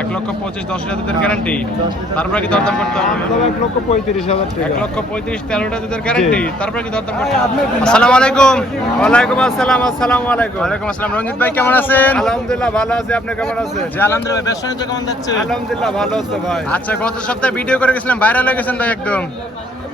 1 লক্ষ 25 10 লিটার দুধের গ্যারান্টি। তারপরে কি দরদাম করতে হবে? 1 লক্ষ 35,000 টাকা। 1 লক্ষ 35 13 লিটার দুধের গ্যারান্টি। তারপরে কি দরদাম করতে হবে? আসসালামু আলাইকুম। ওয়ালাইকুম আসসালাম। আসসালামু আলাইকুম। ওয়ালাইকুম আসসালাম। রঞ্জিত ভাই কেমন আছেন? আলহামদুলিল্লাহ ভালো আছি, আপনি কেমন আছেন? জি আলহামদুলিল্লাহ। ব্যবসা বাণিজ্য কেমন যাচ্ছে? আলহামদুলিল্লাহ ভালো আছে ভাই। আচ্ছা, গত সপ্তাহে ভিডিও করে গেছিলাম, ভাইরাল হয়ে গেছেন ভাই একদম।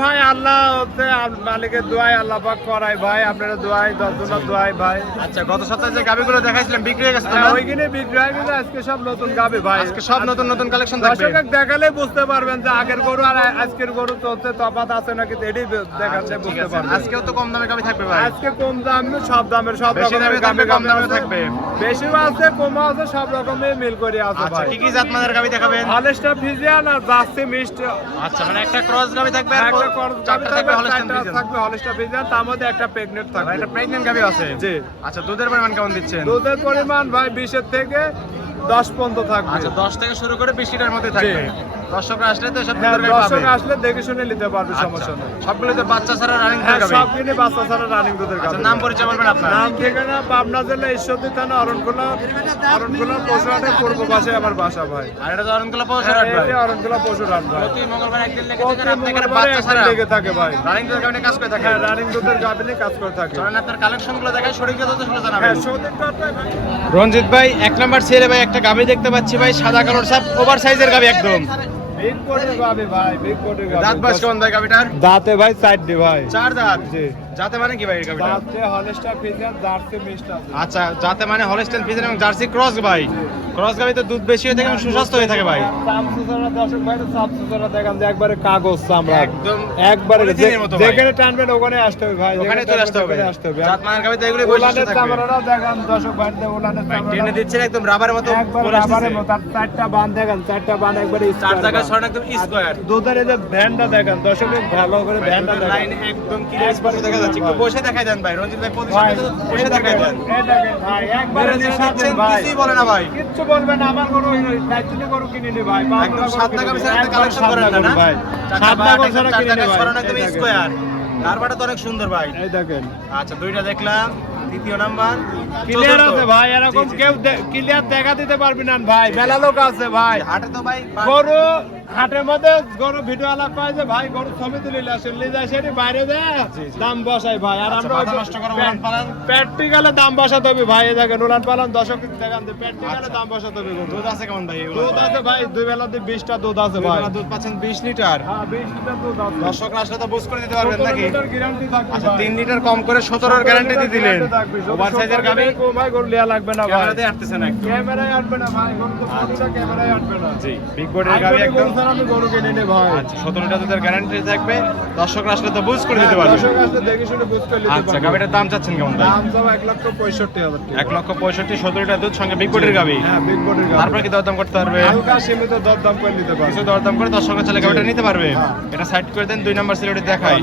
ভাই আল্লাহ হচ্ছে মালিকের দোয়াই, আল্লাহ পাক করাই ভাই, আপনারা দোয়াই, দশজনের দোয়াই ভাই। আচ্ছা, গত সপ্তাহে যে গাবিগুলো দেখাইছিলাম বিক্রি হয়ে গেছে তো না? ওইখানে বিক্রি হয়ে গেছে, আজকে সব নতুন গাবি ভাই। আজকে সব নতুন নতুন কালেকশন থাকবে। দর্শক দেখালে বুঝতে পারবেন যে আগের গরু আর আজকের গরু তো হচ্ছে তফাৎ আছে নাকি, এটাই দেখাচ্ছে ঠিক বুঝতে আছে। পারবেন। আজকেও তো কম দামে গাবি থাকবে ভাই। আজকে কম দাম সব দামের, সব বেশি দামে রকমের থাকবে, গাবি কম দামে থাকবে। বেশি আছে কম আছে, সব রকমের মিল করে আছে আচ্ছা, ভাই। কি কি জাত মানের গাবি দেখাবেন? হলস্টার ফ্রিজিয়ান আর জার্সি মিক্সড। আচ্ছা, মানে একটা ক্রস গাবি থাকবে আর একটা ক্রস চারটা থাকবে হলস্টাইন ফ্রিজিয়ান। থাকবে হলস্টার ফ্রিজিয়ান, তার মধ্যে একটা প্রেগনেন্ট থাকবে। এটা প্রেগন্যান্ট গাবি আছে? জি। আচ্ছা, দুধের পরিমাণ কেমন দিচ্ছেন? দুধের পরিমাণ ভাই 20 এর থেকে 10 পর্যন্ত থাকবে। আচ্ছা, 10 থেকে শুরু করে 20 লিটার মধ্যে থাকবে। দর্শকরা আসলে তো সব হ্যাঁ, দুধের গাবি দর্শক পাবে। আসলে দেখে শুনে নিতে পারবে, সমস্যা নেই। সবগুলো তো বাচ্চা ছাড়া রানিং হ্যাঁ, গাবি। সব কিনে বাচ্চা ছাড়া রানিং দুধের আচ্ছা, গাবি। নাম পরিচয় বলবেন আপনার? নাম ঠিকানা পাবনা জেলা ঈশ্বরদী থানা অরণখোলা পশুহাটের পূর্ব পাশে আমার বাসা ভাই। আর এটা তো অরণকুলা পৌঁছার ভাই। এটা অরণখোলা পশুহাট ভাই। প্রতি মঙ্গলবার একদিন লেগে প্রতি থাকেন আপনাদের মঙ্গলবারে বাচ্চা একদিন ছাড়া লেগে থাকে ভাই। রানিং দুধের গাবি নিয়ে কাজ করে থাকে। হ্যাঁ, রানিং দুধের গাবি নিয়ে কাজ করে থাকে। চলেন আপনার কালেকশনগুলো দেখাই, সঠিক যতগুলো জানাবেন। হ্যাঁ, সৌদির কথাই ভাই। রঞ্জিত ভাই, 1 নাম্বার ছেলে ভাই একটা গাবি দেখতে পাচ্ছি ভাই, সাদা কালোর সাপ, ওভার সাইজের গাবি একদম। বিগ বডির গাবি ভাই, বিগ বডির গাবি। দাঁত বাস কেমন ভাই গাবিটার? দাঁতে ভাই 4 ডি ভাই। 4 দাঁত। জি। যাতে মানে কি ভাই এই গাবিটা? দাঁতে হলস্টার ফ্রিজিয়ান, জার্সি মিক্সড আছে। আচ্ছা, যাতে মানে হলস্টাইন ফ্রিজিয়ান এবং জার্সি ক্রস ভাই। ক্রস গাবি তো দুধ বেশি হয়ে থাকে এবং সুস্বাস্থ্য হয়ে থাকে ভাই। সামসুসারা দর্শক ভাই, সামসুসারা দেখেন যে একবারে কাগজ চামড়া, একদম একবারে পলিথিনের মতো ভাই। যেখানে টানবেন ওখানে আসতে হবে ভাই, ওখানে যেখানে চলে আসতে হবে। টানবেন ওখানে আসতে হবে। জাত মানের গাবি তো এগুলোই বৈশিষ্ট্য ওলানের থাকবে। চামড়াটা দেখেন দর্শক ভাই, ওলানের ভাই টেনে চামড়াটা দিচ্ছেন একদম রাবারের মতো একবার চলে আসতেছে। রাবারের মতো। আর 4টা বান দেখেন, 4টা বান একবারে চার square জায়গায় বান। ছড়ানো একদম স্কয়ার। দুধের এই যে ভ্যানটা দেখেন দর্শক, ভালো করে ভ্যানটা লাইন দেখেন। একদম ক্লিয়ার স্পষ্ট দেখা যাচ্ছে। একটু বসে দেখাই দেন ভাই। রঞ্জিত ভাই ভাই, প্রতিষ্ঠানে বসে দেখাই দেন। এই দেখেন ভাই, একবারে নিঃস্বার্থে ভাই। কিছুই বলে না ভাই। কিচ্ছু বলবে না, আমার গরু দায়িত্ব গরু কিনে নি ভাই। একদম সাদা গাবি ছাড়া আপনি কালেকশন করেন না না ভাই, চারটা সাদা বাট গরু একদম ছাড়া চার কিনে নি জায়গায় ভাই। ছড়ানো একদম এই দেখেন। স্কয়ার। কারবারটা তো অনেক সুন্দর ভাই। এই দেখেন আচ্ছা, দুইটা দেখলাম, তৃতীয় নাম্বার ক্লিয়ার আছে ভাই, এরকম কেউ ক্লিয়ার দেখা দিতে পারবি না ভাই, মেলা লোক আছে ভাই। হাটে তো ভাই গরু হাটের মধ্যে গরু ভিডিও আলাপ পায় যে ভাই গরু ছবি তুলে আসলে যায়, সেটি বাইরে দেয় দাম বসাই ভাই। আর আমরা মাথা নষ্ট করে উলান পালান। প্র্যাকটিক্যালে দাম বসাতে হবে ভাই। এই দেখেন উলান পালান দর্শক দেখান, প্র্যাকটিক্যালে দাম বসাতে হবে। গরু দুধ আছে কেমন ভাই এগুলো? দুধ আছে ভাই, 2 বেলাতে 20টা দুধ আছে দুই ভাই। বেলা দুধ পাচ্ছেন 20 লিটার। হ্যাঁ, 20 লিটার দুধ আছে। দর্শকরা আসলে তো বুঝ করে দিতে পারবেন নাকি? গ্যারান্টি থাকবে আচ্ছা, ভাই। 3 লিটার কম করে 17 এর গ্যারান্টি দিয়ে দিলেন। ওভার সাইজের গাবি ভাই গরু লিয়া লাগবে না ভাই, ক্যামেরাতে আসতেছেন একদম। ক্যামেরায় আটবে না ভাই, গরু তো পুরোটা ক্যামেরায় আটবে না। জি, বিগ বডির গাবি একদম। আমি গরু কিনে নে ভাই। আচ্ছা, 17 লিটার দুধের গ্যারান্টি থাকবে। দর্শকরা আসলে তো বুঝ করে দিতে পারবেন। দর্শক আসলে দেখে শুনে বুঝতে নিতে আচ্ছা, পারবে। গাবিটার দাম চাচ্ছেন কেমন ভাই? দাম সব 1,65,000 টাকা। 1 লক্ষ 65, 17 লিটার দুধ সঙ্গে বিগ বডির গাবি। হ্যাঁ, বিগ বডির গাবি। তারপর কি দরদাম করতে পারবে? হালকা সীমিত দরদাম করে নিতে পারবে। কিছু দরদাম করে দর্শকরা চলে গাবিটা নিতে পারবে। হ্যাঁ। এটা সাইড করে দেন, 2 নাম্বার সিলেটে দেখাই।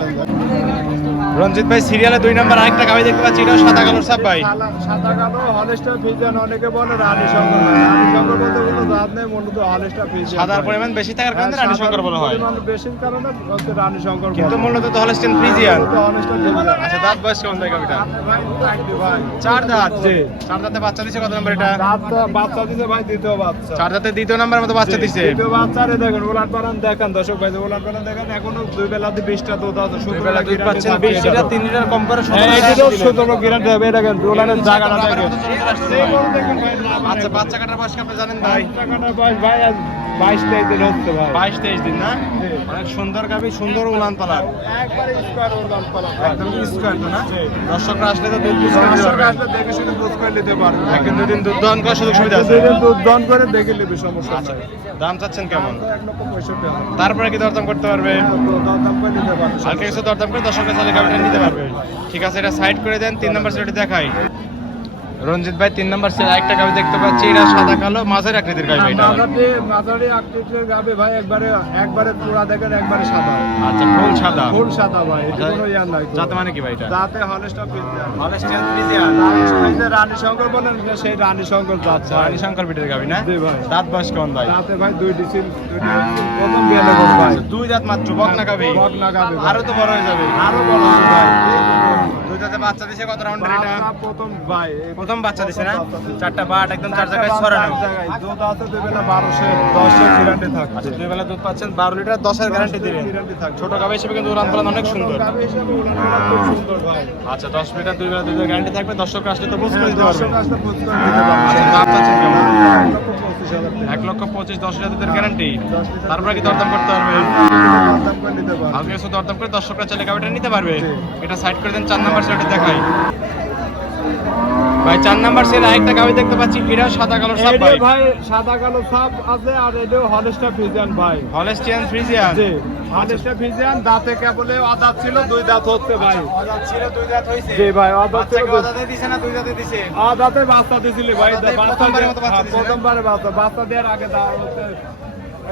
রঞ্জিত ভাই, সিরিয়ালে 2 নাম্বার আরেকটা গাবি দেখতে পাচ্ছি, এটাও সাদা কালোর সাপ ভাই। সাদা কালো হলস্টার ফ্রিজিয়ান, অনেকে বলে রানী শঙ্কর। রানী শঙ্কর বলতে কোনো জাত নেই, মূলত হলস্টার ফ্রিজিয়ান। সাদার পরিমাণ বেশি থাকার কারণে রানী শঙ্কর বলা হয়, পরিমাণ বেশির কারণে হচ্ছে রানী শঙ্কর বলে। কিন্তু মূলত তো হলস্টাইন ফ্রিজিয়ান। মূলত হলস্টার ফ্রিজিয়ান। আচ্ছা, দাঁত বয়স কেমন ভাই গাবিটা? ভাই, চারটি ভাই। 4 দাঁত। জি। 4 দাঁতে বাচ্চা দিছে কত নাম্বার এটা? দাঁত তো বাচ্চা দিছে ভাই, দ্বিতীয় বাচ্চা। 4 দাঁতে দ্বিতীয় নাম্বার মতো বাচ্চা দিছে। দ্বিতীয় বাচ্চারে দেখেন, উলান পালান দেখেন দর্শক ভাই, উলান পালান দেখেন, এখনো 2 বেলাতে 20টা দুধ আছে। 2 বেলা দুধ পাচ্ছেন 20 লিটার, 3 লিটার কম করে 17 এই লিটার দুধ দিলেন। 17 গ্যারান্টি হবে। এই দেখেন উলানের জায়গাটা দেখেন। আসছে ভাই। দেখেন ভাই, না মানে আচ্ছা, বাচ্চা কাটার বয়স কি আপনি জানেন ভাই? টাকাটা বয়স ভাই আজ 22-23 দিন হচ্ছে ভাই। 22-23 দিন না? জি। অনেক সুন্দর গাবি, সুন্দর উলান পালান, একবারে স্কয়ার উলান পালান। একদম স্কয়ার তো না? জি। দর্শকরা আসলে তো দুধ বুঝ করে দিতে দর্শক পারবে। আসলে দেখে শুনে বুঝ করে নিতে পারবে। একদিন দুদিন দুধ দহন করার সুযোগ সুবিধা আছে। দুদিন দুধ দহন করে দেখে নিবি, সমস্যা আচ্ছা, নাই। দাম চাচ্ছেন কেমন? 1,65,000। তারপরে কি দরদাম করতে পারবে? দরদাম করে নিতে পারবে। হালকা কিছু দরদাম করে দর্শকের চালে গাবিটা নিতে পারবে। ঠিক আছে, এটা সাইড করে দেন, 3 নাম্বার সেটা দেখাই। রঞ্জিত ভাই, 3 নাম্বার সেট আরেকটা গাবি দেখতে পাচ্ছি, এটা সাদা কালো মাঝের আকৃতির গাবি এটা। মাঝারি আকৃতির গাবে ভাই, একবারে পুরা দেখেন, একবারে সাদা। আচ্ছা, ফুল সাদা। ফুল সাদা ভাই, এটা কোনো ইয়ার নাই। যাতে মানে কি ভাই এটা? যাতে হলস্টার ফ্রিজিয়ান। Holstein Friesian. এই যে রানী শঙ্কর বলেন, সেই রানী শঙ্কর জাত আচ্ছা, ভাই। রানী শঙ্কর বিটের গাবি না? জি ভাই। দাঁত বয়স কেমন ভাই? যাতে ভাই 2টি ছিল, প্রথম বিয়ালে করব ভাই। আচ্ছা, 2 দাঁত মাত্র, বকনা গাবি। বকনা গাবে ভাই। আরো তো বড় হয়ে যাবে। আরো বড় আছে ভাই। 2 দুধে বাচ্চা দিছে কত রাউন্ডের এটা? বাচ্চা প্রথম ভাই প্রথম বাচ্চা দিছে না? চারটা বাট একদম চার জায়গায় ছড়ানো। দুধ আছে দুই বেলা 1210 গ্যারান্টি থাকবে। আচ্ছা দুই বেলা দুধ পাচ্ছেন 12 লিটার 10 এর গ্যারান্টি দিবেন। গ্যারান্টি থাকবে। ছোট গাবে হিসেবে কিন্তু উড়ান পালান অনেক সুন্দর। গাবে হিসেবে উলান পালান খুব সুন্দর ভাই। আচ্ছা 10 লিটার দুই বেলা দুধের গ্যারান্টি থাকবে। দর্শক আসলে তো বুঝ করে দিতে পারবে। দর্শক আসলে বুঝ করে দিতে পারবে। আচ্ছা দাম চাচ্ছেন কেমন? 1,25,000 1 লক্ষ 25 10 লিটার দুধের গ্যারান্টি। তারপরে কি দরদাম করতে পারবে? দাম করে নিতে পারবে। আজকে শুধু দরদাম করে দর্শকরা চাইলে গাবিটা নিতে পারবে। জি। এটা সাইড করে দেন 4 নাম্বার সেটা দেখাই। ভাই 4 নাম্বার সেল আরেকটা গাবি দেখতে পাচ্ছি এটাও সাদা কালো সাপ এইটা ভাই। ভাই সাদা কালো সাপ আছে আর এটাও হলস্টার ফ্রিজিয়ান ভাই। Holstein Friesian. জি হলস্টার ফ্রিজিয়ান দাঁতে কেবলে আদাত ছিল দুই দাঁত হচ্ছে ভাই। আদাত ছিল দুই দাঁত হইছে। জি ভাই আদাত বাচ্চা ছিল কি আদাতে দিছে না দুই দাঁতে দিছে? আদাতে বাচ্চা দিছিল ভাই। আদাতে বাচ্চা প্রথমবারের মতো বাচ্চা দিছে না? প্রথমবারে বাচ্চা দেওয়ার আগে দাঁত হচ্ছে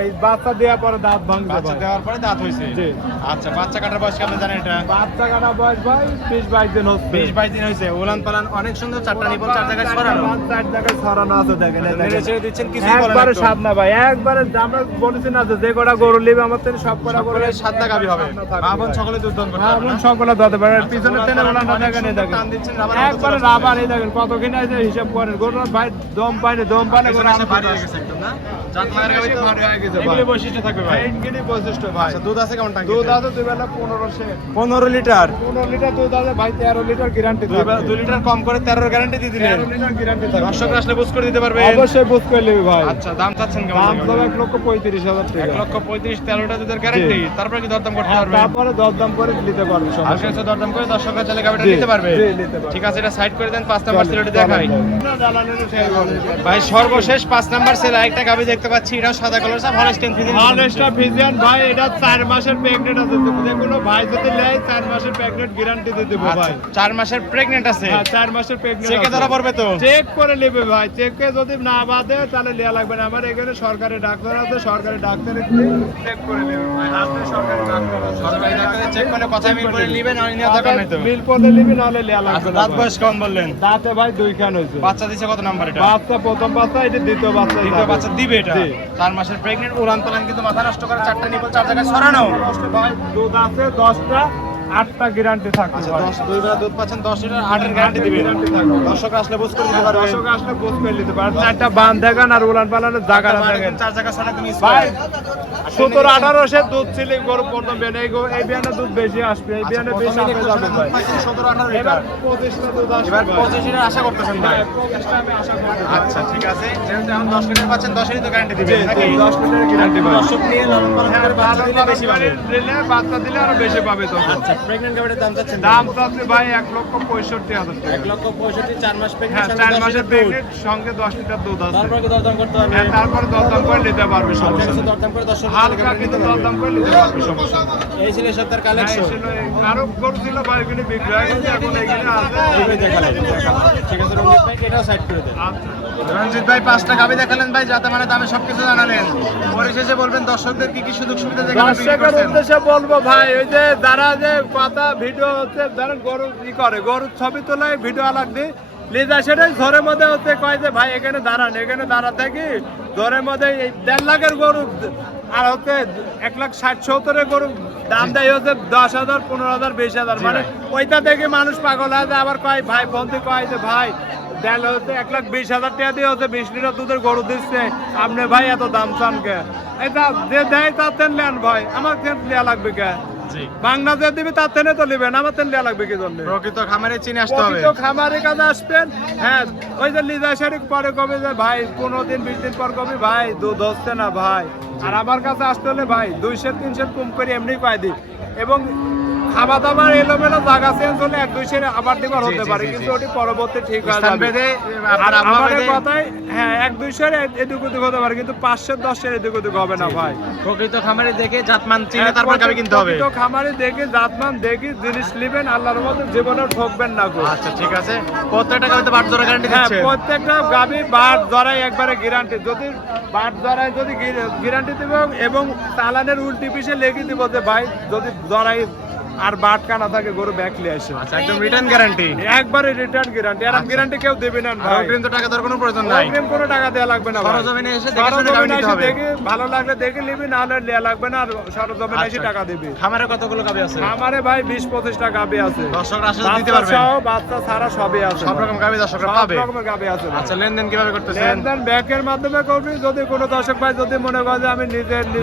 এই বাচ্চা দেওয়ার পরে দাঁত ভাঙছে বাচ্চা ভাই। দেওয়ার পরে দাঁত হইছে। জি। আচ্ছা বাচ্চা কাটার বয়স কেমন জানেন এটা? বাচ্চা কাটা বয়স ভাই 20-22 দিন হচ্ছে। 20-22 দিন হইছে। উলান পালান অনেক সুন্দর চারটা নিপল চার জায়গায় ছড়ানো। চার জায়গায় ছড়ানো আছে দেখেন এই নেড়ে দেখেন। ছেড়ে দিচ্ছেন কিছুই বলেন একবারে একটু। স্বাদ না ভাই একবারে আমরা বলেছি না যে কটা গরু নেবে আমার থেকে সব কটা গরু সকলে সাদা গাবি হবে। মা বোন সকলে দুধ দান করতে হ্যাঁ পারবে বোন না? সকলে দাদা ভাই পিছনে ওলান টেনে পালান ওলানটা অনেক দেখেন এই সুন্দর দেখেন টান দিচ্ছেন, রাবার মতো একবারে চলে রাবার এই দেখেন কত কিনা আছে হিসাব করেন গরু ভাই দম পাইনি দম পাইনি পিছনে এসে ভারী হয়ে গেছে একদম না? জাত মায়ের গাবি তো ভারী হয়ে গেছে ভাই। এগুলো বৈশিষ্ট্য থাকবে ভাই। এইগুলি বৈশিষ্ট্য ভাই আচ্ছা দুধ আছে কেমন টাঙ্কি? দুধ আছে দুই বেলা 1500 15 লিটার। 15 লিটার দুধ আছে ভাই 13 লিটার গ্যারান্টি দুই বেলা 2 লিটার কম করে 13 এর গ্যারান্টি দিয়ে দিলেন। 13 লিটার গ্যারান্টি থাকবে দর্শকরা আসলে বুঝ করে দিতে পারবে। অবশ্যই বুঝ করে নেবে ভাই আচ্ছা দাম চাচ্ছেন কেমন? দাম তো 1,35,000 টাকা 1 লক্ষ 35 13টা দুধের গ্যারান্টি। তারপর কি দরদাম করতে হ্যাঁ, পারবে? তারপরে দরদাম করে নিতে পারবে আর সমস্যা কিছু দরদাম করে দর্শকরা চাইলে গাবিটা জি, নিতে পারবে। জি, নিতে পারবে। ঠিক আছে এটা সাইড করে দেন 5 নাম্বার সেলটা দেখাই। নেই। ভাই সর্বশেষ 5 নাম্বার সেল আরেকটা গাবি দেখতে পাচ্ছি এটাও সাদা কালার সাপ হলস্টেইন ফ্রিজিয়ান। হলস্টার ফ্রিজিয়ান ভাই এটা 4 মাসের প্রেগনেন্ট আছে যে কোনো ভাই যদি নেয় 4 মাসের প্রেগনেন্ট গ্যারান্টি দিয়ে দেব ভাই 4 মাসের প্রেগন্যান্ট আছে। হ্যাঁ 4 মাসের প্রেগনেন্ট চেকে ধরা পড়বে তো? চেক করে নেবে ভাই চেকে যদি না বাদে তাহলে নেওয়া লাগবে না আমার এখানে সরকারি ডাক্তার আছে সরকারি ডাক্তারে চেক করে নেবে ভাই আপনি সরকারি ডাক্তার আছে সরকারি ডাক্তারে চেক করে কথা মিল করে নেবেন আর নিয়ে দরকার নাই তো। মিল পদে নিবি নাহলে নেওয়া লাগবে আচ্ছা না দাঁত ভাই। বয়স কেমন বললেন? দাঁতে ভাই 2 খান হয়েছে বাচ্চা দিছে কত নাম্বার এটা? বাচ্চা প্রথম বাচ্চা এটা দ্বিতীয় বাচ্চা দ্বিতীয় বাচ্চা দিবে এটা। জি। 4 মাসের প্রেগন্যান্ট উড়ান পালান কিন্তু মাথা নষ্ট করে চারটা নিপল চার জায়গায় ছড়ানো। ভাই দুধ আছে 10টা 8টা গ্যারান্টি থাকবে আচ্ছা ভাই। 10 দুই বেলা দুধ পাচ্ছেন 10 লিটার 8 এর গ্যারান্টি দিবেন। গ্যারান্টি থাকবে। দর্শকরা আসলে বুঝ করে দিতে পারবে। দর্শক আসলে বুঝ করে নিতে পারে চারটা বান দেখান আর উলান পালানের জায়গা না দেখেন চার জায়গা ছড়া তুমি ভাই 17-18 দুধ ছিল গরু প্রথম বেন এই বেনে দুধ বেশি আসবে এই বেনে বেশি আসবে যাবে ভাই 17-18 এবার লিটার। 25টা দুধ আসবে এবার ভাই। 25 লিটার আশা করতেছেন ভাই। হ্যাঁ, 25টা আমি আশা করি আচ্ছা ঠিক আছে যেহেতু এখন 10 লিটার পাচ্ছেন 10 এরই তো গ্যারান্টি দিবেন নাকি? 10 লিটারের গ্যারান্টি ভাই দর্শক নিয়ে লালন পালন করে বাচ্চা দিলে বেশি পাবে। দিলে বাচ্চা দিলে আরো বেশি পাবে তখন আচ্ছা প্রেগন্যান্ট গাবিটার দাম চাচ্ছেন দাম চাচ্ছে ভাই 1,65,000 টাকা 1 লক্ষ 65 4 মাস হ্যাঁ প্রেগন্যান্ট 4 মাসের প্রেগনেন্ট সঙ্গে 10 লিটার দুধ আছে তারপর কি দরদাম করতে পারবে? হ্যাঁ তারপরে দরদাম করে নিতে পারবে সমস্যা কিছু নেই। দরদাম করে দর্শক হালকা কিন্তু দরদাম করে নিতে পারবে সমস্যা নেই। এই ছিল সপ্তাহের হ্যাঁ, কালেকশন। এই ছিল আরো গরু ছিল বাড়িগুলি বিক্রি হয়ে গেছে এখন এগুলি আছে এইভাবে দেখালেন। ঠিক আছে রঞ্জিত ভাই এটাও সাইড করে দেন। আচ্ছা। রঞ্জিত ভাই 5টা গাবি দেখালেন ভাই যাতে মানে দামে সবকিছু জানালেন। পরিশেষে বলবেন দর্শকদের কি কি সুযোগ সুবিধা যেখানে বিক্রি দর্শকের করছেন। উদ্দেশ্যে বলবো ভাই ওই যে যারা যে কথা ভিডিও হচ্ছে ধরেন গরু ই করে গরুর ছবি তোলায় ভিডিও আলাগ দিই লিজা সেটাই ঝড়ের মধ্যে হচ্ছে কয় যে ভাই এখানে দাঁড়ান এখানে দাঁড়া থাকি ঝড়ের মধ্যে এই 1.5 লাখের গরু আর হচ্ছে 1,60,70 গরু দাম দেয় হচ্ছে 10,000 15,000 20,000 মানে ওইটা দেখে মানুষ পাগল হয় যে আবার কয় ভাই বন্ধু কয় যে ভাই দেন হচ্ছে 1,20,000 টাকা দিয়ে হচ্ছে 20 লিটার দুধের গরু দিচ্ছে আপনি ভাই এত দাম চান কে এটা যে দেয় তাতে নেন ভাই আমার নেওয়া লাগবে কে জি বাংলা যে দিবি তার তেনে তো নেবেন আমার তেন নেওয়া লাগবে কি জন্য প্রকৃত খামারে চিনে আসতে হবে। প্রকৃত খামারের কাছে আসবেন হ্যাঁ ওই যে লিজা শাড়ি পরে কবে যে ভাই 15 দিন 20 দিন পর কবি ভাই দুধ হচ্ছে না ভাই আর আমার কাছে আসতে হলে ভাই 200-300 কম করে এমনি পাই দিই এবং খাবার দাবার এলোমেলো জায়গা চেঞ্জ হলে 1-2 আবার দিবার হতে জি, পারে জি, কিন্তু জি। ওটি পরবর্তী ঠিক হয়ে স্থান যাবে ভেদে আর আপনার আবহাওয়া আমার ভেদে কথাই হ্যাঁ 1-2 এদিক ওদিক হতে পারে কিন্তু 500-10 এদিক ওদিক হবে না ভাই প্রকৃত খামারে দেখে জাতমান চিনে তারপর গাবি কিনতে হবে। প্রকৃত খামারে দেখে জাতমান দেখি জিনিস নেবেন আল্লাহর মধ্যে জীবনে ঠকবেন না গো আচ্ছা ঠিক আছে প্রত্যেকটা গাবিতে বাট ধরে গ্যারান্টি হ্যাঁ দিচ্ছে। প্রত্যেকটা গাবি বাট জরাই একবারে গ্যারান্টি যদি বাট জরাই যদি গ্যারান্টি দিব এবং চালানের উল্টি পিছে লেগে দিব যে ভাই যদি জরাই আর বাট কানা থাকে গরু ব্যাক লিয়ে আসে। আচ্ছা একদম রিটার্ন গ্যারান্টি, একবারে রিটার্ন গ্যারান্টি। এরকম গ্যারান্টি কেউ দেবে না ভাই। অগ্রিম তো টাকা দেওয়ার কোনো প্রয়োজন নাই, অগ্রিম কোনো টাকা দেওয়া লাগবে না ভাই। সরজমিনে এসে দেখে শুনে গাভী সরজমিনে নিতে এসে হবে। দেখে ভালো লাগলে দেখে নিবি, না হলে নেওয়া লাগবে না। আর সরজমিনে এসে আচ্ছা। টাকা দিবি। খামারে কতগুলো গাভী আছে? আমারে ভাই 20-25টা গাভী আছে। দর্শকরা আসলে দিতে বাচ্চা পারবেন, সহ বাচ্চা ছাড়া সবই আছে। সব রকম গাভী দর্শকরা সব পাবে। রকমের গাভী আছে ভাই। আচ্ছা লেনদেন কিভাবে করতেছেন? লেনদেন ব্যাংকের মাধ্যমে করবি। যদি কোনো দর্শক ভাই যদি মনে করে যে আমি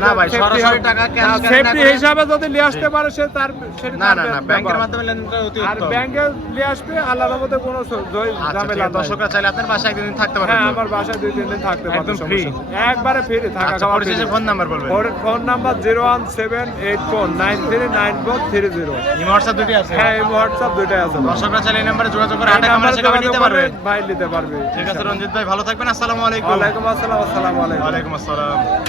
না ভাই, সরাসরি টাকা cash carry না সেফটি করে- হিসাবে যদি নিয়ে আসতে পারে সে তার সেটা না তার না না, ব্যাপার। ব্যাংকের মাধ্যমে লেনদেন করা অতি আর উত্তম। ব্যাংকে নিয়ে আসবে আলাদা মতো কোনো আচ্ছা ঠিক ঝামেলা আছে, নাই। দর্শকরা চাইলে আপনার বাসায় একদিন থাকতে পারবেন হ্যাঁ তো? আমার বাসায় 2-3 দিন থাকতে পারবে, একদম সমস্যা free? নেই। একবারে ফ্রি থাকা আচ্ছা খাওয়া পরিশেষে free। ফোন নাম্বার বলবেন। ওর ফোন নাম্বার 01784939430। ইমো হোয়াটসঅ্যাপ দুটি আছে? হ্যাঁ এই হোয়াটসঅ্যাপ দুইটাই আছে। দর্শকরা চাইলে এই নাম্বারে যোগাযোগ করে এই হাটে খামারে নাম্বারে এসে গাভী নিতে যোগাযোগ পারবে। করলে ভাই নিতে পারবে। ঠিক আছে রঞ্জিত ভাই, ভালো থাকবেন। আসসালামু আলাইকুম। ওয়ালাইকুম আসসালাম। আসসালামু আলাইকুম। ওয়ালাইকুম আসসালাম।